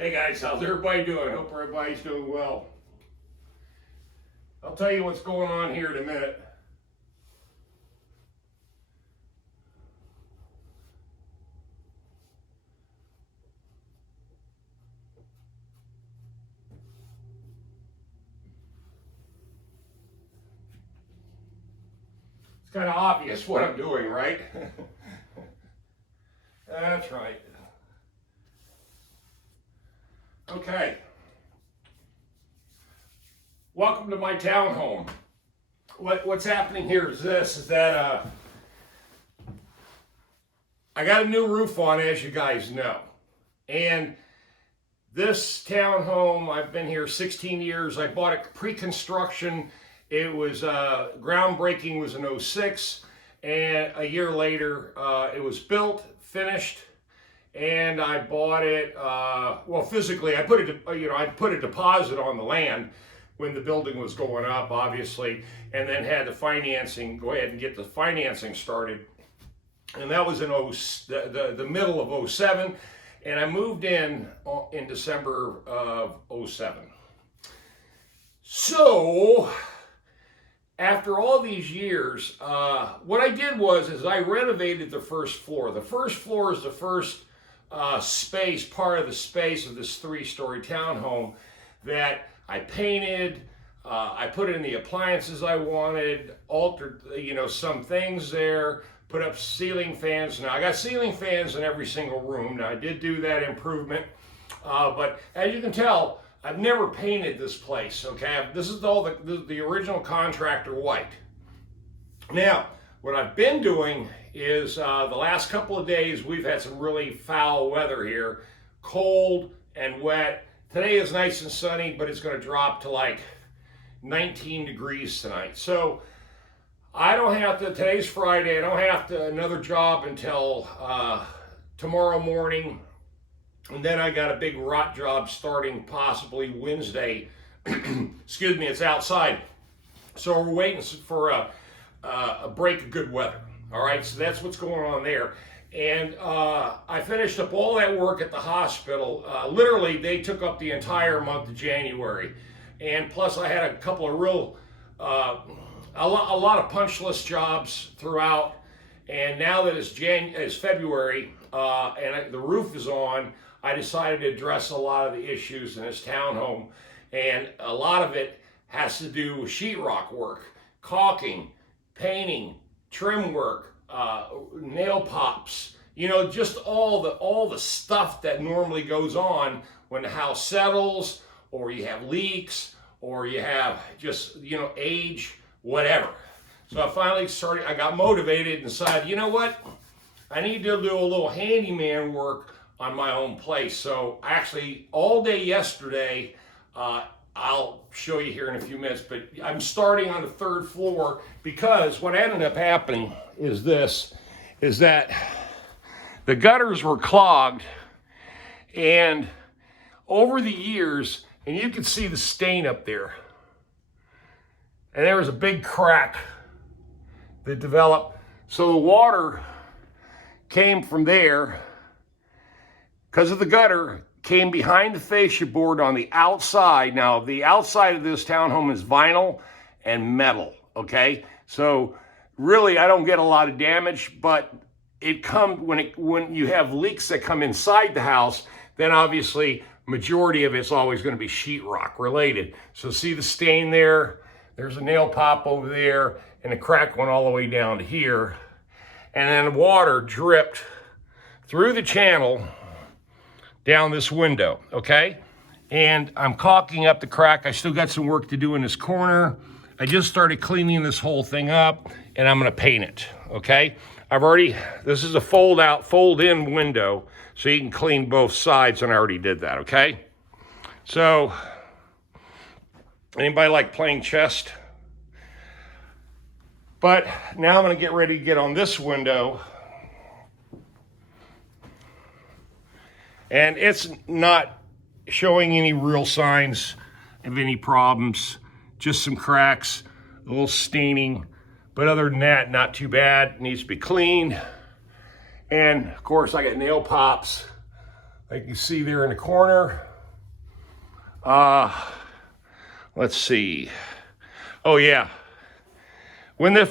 Hey guys, how's everybody doing? Hope everybody's doing well. I'll tell you what's going on here in a minute. It's kind of obvious what I'm doing, right? That's right. Okay. Welcome to my townhome. What's happening here is that I got a new roof on, as you guys know. And this townhome, I've been here 16 years. I bought it pre-construction. It was groundbreaking was in 06, and a year later it was built, finished, and I bought it. Well, physically, I put a deposit on the land when the building was going up, obviously, and then had the financing. Go ahead and get the financing started, and that was in the middle of 07, and I moved in December of 07. So after all these years, what I did was I renovated the first floor. The first floor is the first part of the space of this 3-story townhome that I painted. I put in the appliances I wanted, altered, some things there, put up ceiling fans. Now I got ceiling fans in every single room. Now I did do that improvement, but as you can tell, I've never painted this place, okay? This is all the original contractor white. Now, what I've been doing is the last couple of days, we've had some really foul weather here, cold and wet. Today is nice and sunny, but it's gonna drop to like 19 degrees tonight. So I don't have to, today's Friday, I don't have to another job until tomorrow morning. And then I got a big rot job starting possibly Wednesday. Excuse me, it's outside. So we're waiting for a break of good weather. All right, so that's what's going on there. And I finished up all that work at the hospital. Literally, they took up the entire month of January. And plus I had a couple of real, a lot of punch list jobs throughout. And now that it's February and the roof is on, I decided to address a lot of the issues in this townhome. And a lot of it has to do with sheetrock work, caulking, painting, trim work, nail pops, just all the stuff that normally goes on when the house settles, or you have leaks, or you have just, age, whatever. So I got motivated and decided, you know what? I need to do a little handyman work on my own place. So actually all day yesterday, I'll show you here in a few minutes, but I'm starting on the 3rd floor because what ended up happening is that the gutters were clogged, and over the years, and you can see the stain up there, and there was a big crack that developed. So the water came from there because of the gutter, came behind the fascia board on the outside. Now, the outside of this townhome is vinyl and metal, okay? So really, I don't get a lot of damage, but it comes when you have leaks that come inside the house, then obviously majority of it's always going to be sheetrock related. So see the stain there? There's a nail pop over there, and the crack went all the way down to here. And then water dripped through the channel down this window, okay? And I'm caulking up the crack. I still got some work to do in this corner. I just started cleaning this whole thing up, and I'm gonna paint it, okay? This is a fold-in window, so you can clean both sides, and I already did that, okay? So, anybody like playing chess? But now I'm gonna get ready to get on this window. And it's not showing any real signs of any problems, just some cracks, a little staining. But other than that, not too bad. It needs to be cleaned. And of course, I got nail pops, like you see there in the corner. Let's see. Oh yeah, when the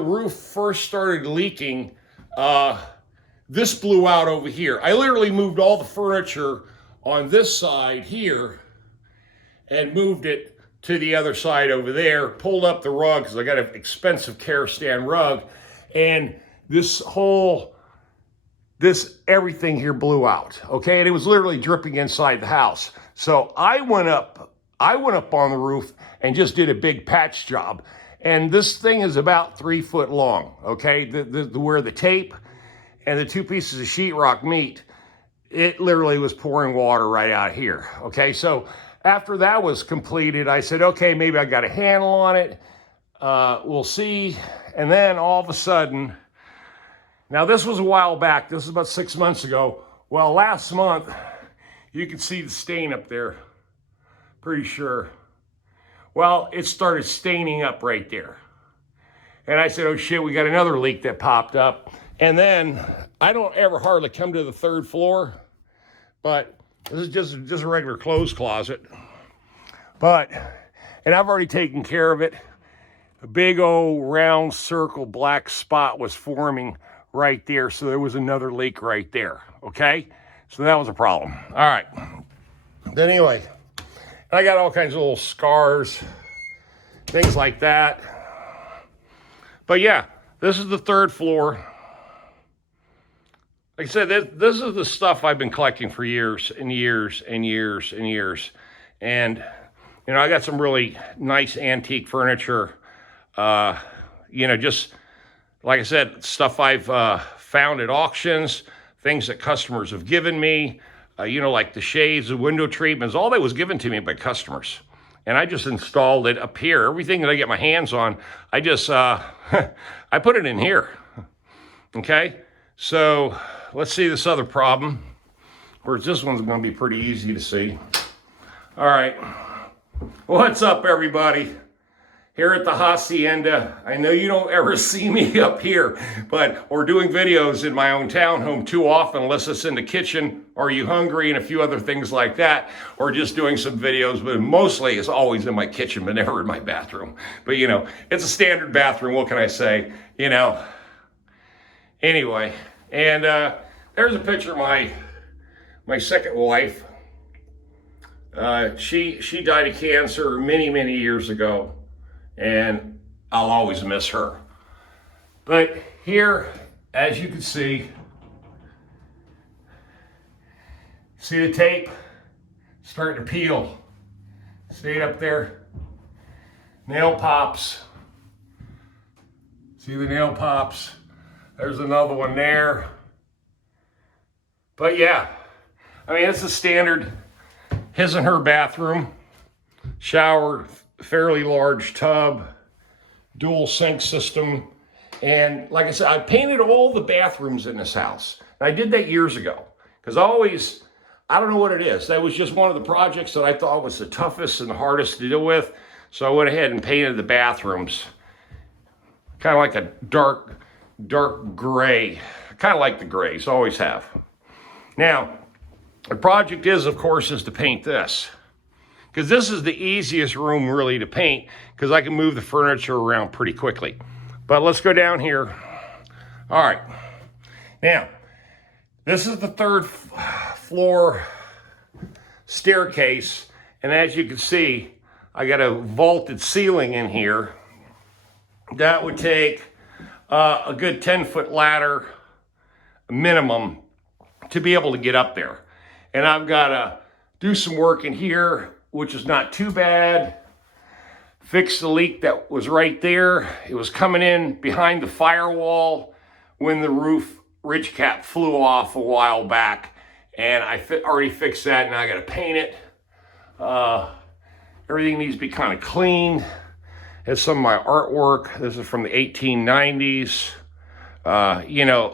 roof first started leaking, this blew out over here. I literally moved all the furniture on this side here and moved it to the other side over there, pulled up the rug because I got an expensive Kerastane rug, and everything here blew out, okay? And it was literally dripping inside the house. So I went up on the roof and just did a big patch job. And this thing is about 3 foot long, okay? Where the tape and the 2 pieces of sheetrock meet, it literally was pouring water right out here, okay? So after that was completed, I said, okay, maybe I got a handle on it. We'll see. And then all of a sudden, now this was a while back. This was about 6 months ago. Well, last month, you can see the stain up there. Pretty sure. Well, it started staining up right there. And I said, oh shit, we got another leak that popped up. And then I don't ever hardly come to the 3rd floor, but this is just a regular clothes closet. And I've already taken care of it. A big old round circle black spot was forming right there. So there was another leak right there. Okay. So that was a problem. All right. Then anyway, I got all kinds of little scars, things like that. But yeah, this is the 3rd floor. Like I said, this is the stuff I've been collecting for years and years and years and years. And, you know, I got some really nice antique furniture. Just like I said, stuff I've found at auctions, things that customers have given me, like the shades, the window treatments, all that was given to me by customers. And I just installed it up here. Everything that I get my hands on, I just, I put it in here. Okay? So let's see this other problem. Of course, this one's going to be pretty easy to see. All right. What's up, everybody? Here at the Hacienda. I know you don't ever see me up here, or doing videos in my own townhome too often, unless it's in the kitchen, Are You Hungry, and a few other things like that, or just doing some videos, but mostly it's always in my kitchen, but never in my bathroom. But, it's a standard bathroom. What can I say? Anyway, and there's a picture of my second wife. She died of cancer many, many years ago, and I'll always miss her. But here, as you can see the tape starting to peel. See it up there? Nail pops. See the nail pops? There's another one there. But yeah, it's a standard his and her bathroom. Shower, fairly large tub, dual sink system. And like I said, I painted all the bathrooms in this house. And I did that years ago. Because I don't know what it is. That was just one of the projects that I thought was the toughest and the hardest to deal with. So I went ahead and painted the bathrooms. Kind of like a dark gray. Kind of like the grays, always have. Now, the project is to paint this. Because this is the easiest room really to paint, because I can move the furniture around pretty quickly. But let's go down here. All right. Now, this is the 3rd floor staircase. And as you can see, I got a vaulted ceiling in here. That would take a good 10-foot ladder minimum to be able to get up there. And I've got to do some work in here, which is not too bad. Fix the leak that was right there. It was coming in behind the firewall when the roof ridge cap flew off a while back. And I already fixed that, and I got to paint it. Everything needs to be kind of clean. It's some of my artwork. This is from the 1890s.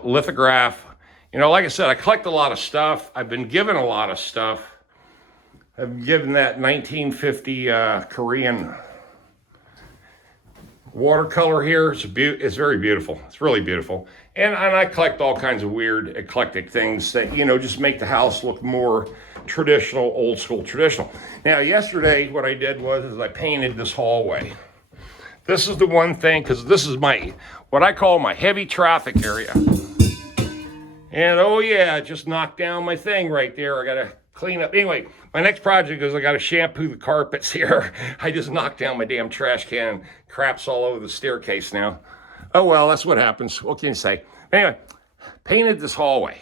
Lithograph. Like I said, I collect a lot of stuff. I've been given a lot of stuff. I've given that 1950 Korean watercolor here. It's very beautiful. It's really beautiful. And I collect all kinds of weird, eclectic things that, you know, just make the house look more traditional, old school traditional. Now, yesterday, what I did was I painted this hallway. This is the one thing, because this is what I call my heavy traffic area. And oh yeah, just knocked down my thing right there. I gotta clean up. Anyway, my next project is I gotta shampoo the carpets here. I just knocked down my damn trash can. Crap's all over the staircase now. Oh well, that's what happens. What can you say? Anyway, painted this hallway.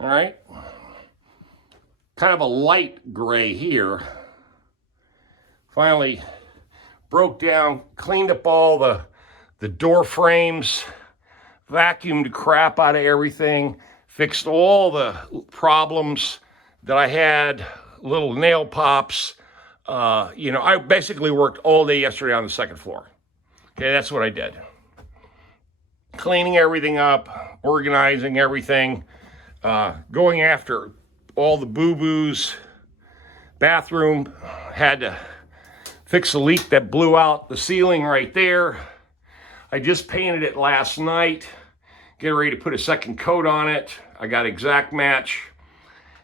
All right. Kind of a light gray here. Finally broke down, cleaned up all the door frames, vacuumed the crap out of everything, fixed all the problems that I had, little nail pops. You know, I basically worked all day yesterday on the second floor. Okay, that's what I did. Cleaning everything up, organizing everything, going after all the boo-boos. Bathroom, had to fix a leak that blew out the ceiling right there. I just painted it last night. Getting ready to put a second coat on it. I got exact match.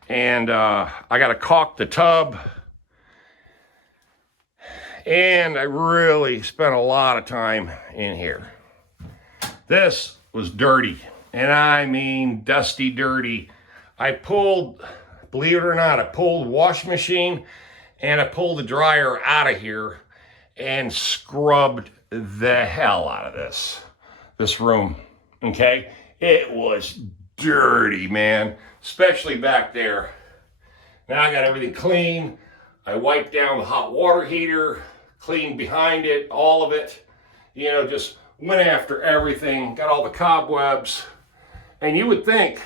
And I got to caulk the tub. And I really spent a lot of time in here. This was dirty. And I mean dusty dirty. I pulled, believe it or not, I pulled the washing machine and I pulled the dryer out of here and scrubbed the hell out of this room. Okay, it was dirty, man, especially back there. Now I got everything clean. I wiped down the hot water heater, cleaned behind it, all of it. You know, just went after everything, got all the cobwebs. And you would think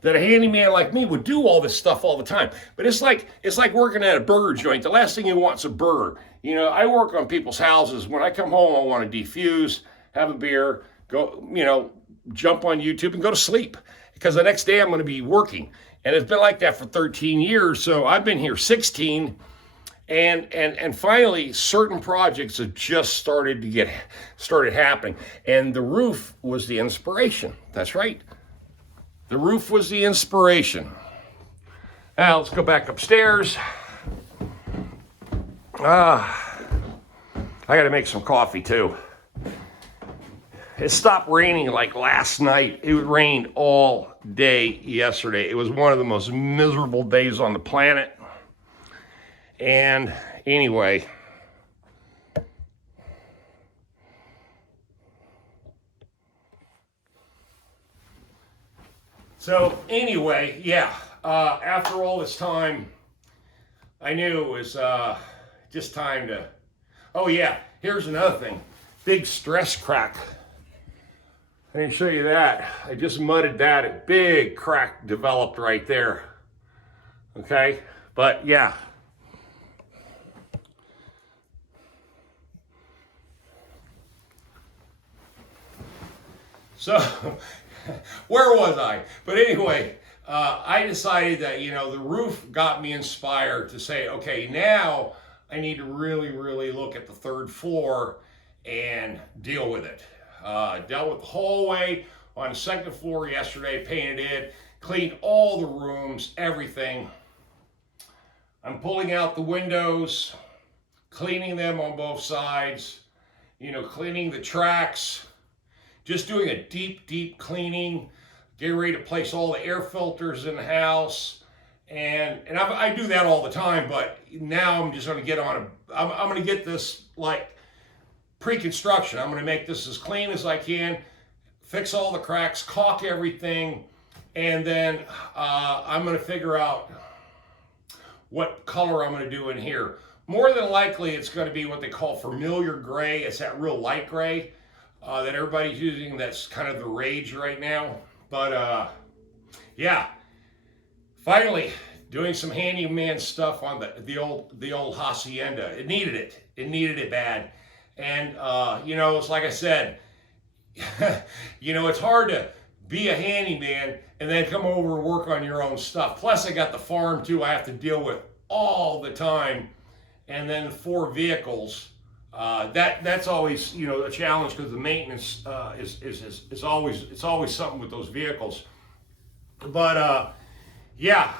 that a handyman like me would do all this stuff all the time. But it's like working at a burger joint. The last thing you want is a burger. You know, I work on people's houses. When I come home, I want to defuse, have a beer, go, you know, jump on YouTube and go to sleep. Because the next day I'm going to be working. And it's been like that for 13 years. So I've been here 16. And finally, certain projects have just started happening. And the roof was the inspiration. That's right. The roof was the inspiration. Now let's go back upstairs. I got to make some coffee too. It stopped raining like last night. It rained all day yesterday. It was one of the most miserable days on the planet. And anyway, yeah, after all this time, I knew it was just time to, oh yeah, here's another thing, big stress crack. I didn't show you that. I just mudded that, a big crack developed right there. Okay, but yeah. So, where was I? But anyway, I decided that, you know, the roof got me inspired to say, okay, now I need to really, really look at the third floor and deal with it. Dealt with the hallway on the second floor yesterday, painted it, cleaned all the rooms, everything. I'm pulling out the windows, cleaning them on both sides, you know, cleaning the tracks. Just doing a deep, deep cleaning, getting ready to place all the air filters in the house. And I do that all the time, but now I'm just going to I'm going to get this like pre-construction. I'm going to make this as clean as I can, fix all the cracks, caulk everything, and then I'm going to figure out what color I'm going to do in here. More than likely, it's going to be what they call familiar gray. It's that real light gray. That everybody's using, that's kind of the rage right now. But yeah, finally doing some handyman stuff on the old hacienda. It needed it bad. And you know, it's like I said, you know, it's hard to be a handyman and then come over and work on your own stuff. Plus I got the farm too I have to deal with all the time. and then 4 vehicles. That's always, you know, a challenge because the maintenance is always something with those vehicles. But yeah.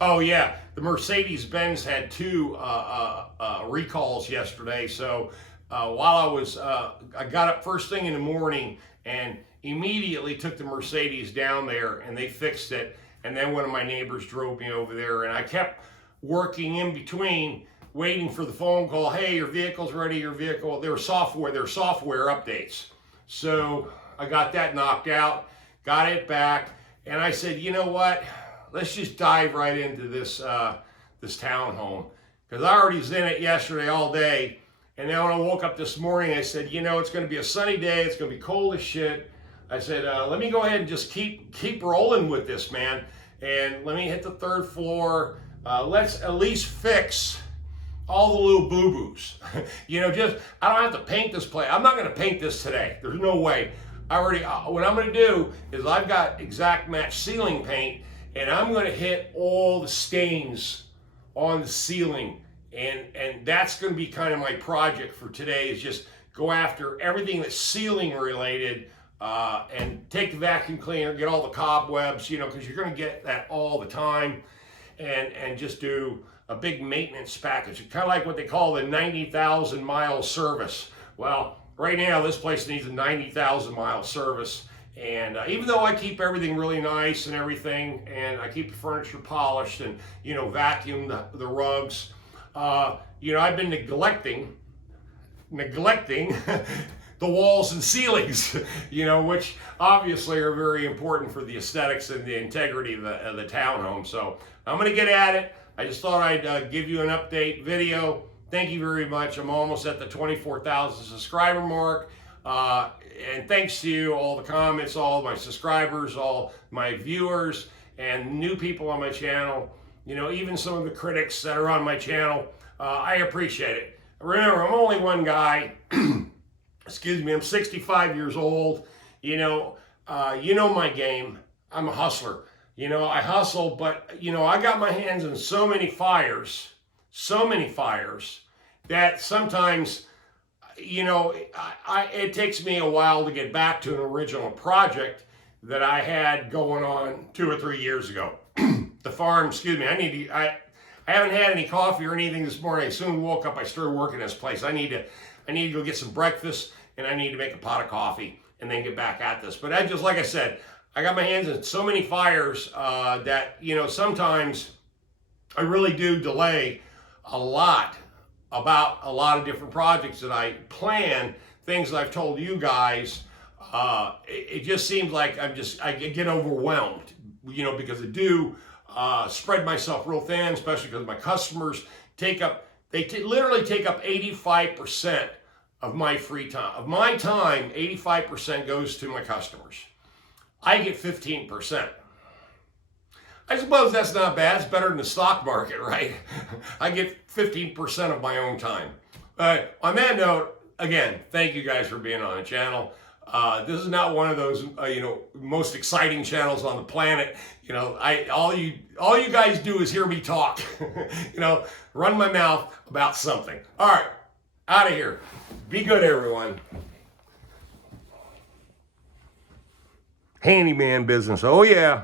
Oh yeah, the Mercedes-Benz had 2 recalls yesterday. So while I got up first thing in the morning and immediately took the Mercedes down there and they fixed it. And then one of my neighbors drove me over there, and I kept working in between, waiting for the phone call. Hey, your vehicle's ready. Your vehicle. There were software updates. So I got that knocked out, got it back, and I said, you know what? Let's just dive right into this townhome, because I already was in it yesterday all day. And then when I woke up this morning, I said, you know, it's going to be a sunny day. It's going to be cold as shit. I said, let me go ahead and just keep rolling with this, man. And let me hit the 3rd floor. Let's at least fix all the little boo-boos. You know, I don't have to paint this place. I'm not going to paint this today. There's no way. What I'm going to do is I've got exact match ceiling paint, and I'm going to hit all the stains on the ceiling. And that's going to be kind of my project for today, is just go after everything that's ceiling related, and take the vacuum cleaner, get all the cobwebs, you know, because you're going to get that all the time, and just do a big maintenance package, kind of like what they call the 90,000 mile service. Well, right now this place needs a 90,000 mile service, and even though I keep everything really nice and everything, and I keep the furniture polished and, you know, vacuum the rugs, you know, I've been neglecting the walls and ceilings, you know, which obviously are very important for the aesthetics and the integrity of the townhome. So I'm going to get at it. I just thought I'd give you an update video. Thank you very much. I'm almost at the 24,000 subscriber mark. And thanks to you, all the comments, all my subscribers, all my viewers, and new people on my channel, you know, even some of the critics that are on my channel. I appreciate it. Remember, I'm only one guy. Excuse me, I'm 65 years old. You know my game. I'm a hustler. You know, I hustle, but, you know, I got my hands in so many fires, that sometimes, you know, it takes me a while to get back to an original project that I had going on 2 or 3 years ago. The farm, excuse me, I haven't had any coffee or anything this morning. I soon woke up, I started working this place. I need to go get some breakfast, and I need to make a pot of coffee and then get back at this. But like I said, I got my hands in so many fires that, you know, sometimes I really do delay a lot about a lot of different projects that I plan, things that I've told you guys. It just seems like I get overwhelmed, you know, because I do spread myself real thin, especially because my customers literally take up 85% of my free time. Of my time, 85% goes to my customers. I get 15%. I suppose that's not bad. It's better than the stock market, right? I get 15% of my own time. On that note, again, thank you guys for being on the channel. This is not one of those, you know, most exciting channels on the planet. You know, all you guys do is hear me talk. You know, run my mouth about something. All right, out of here. Be good, everyone. Handyman business. Oh yeah.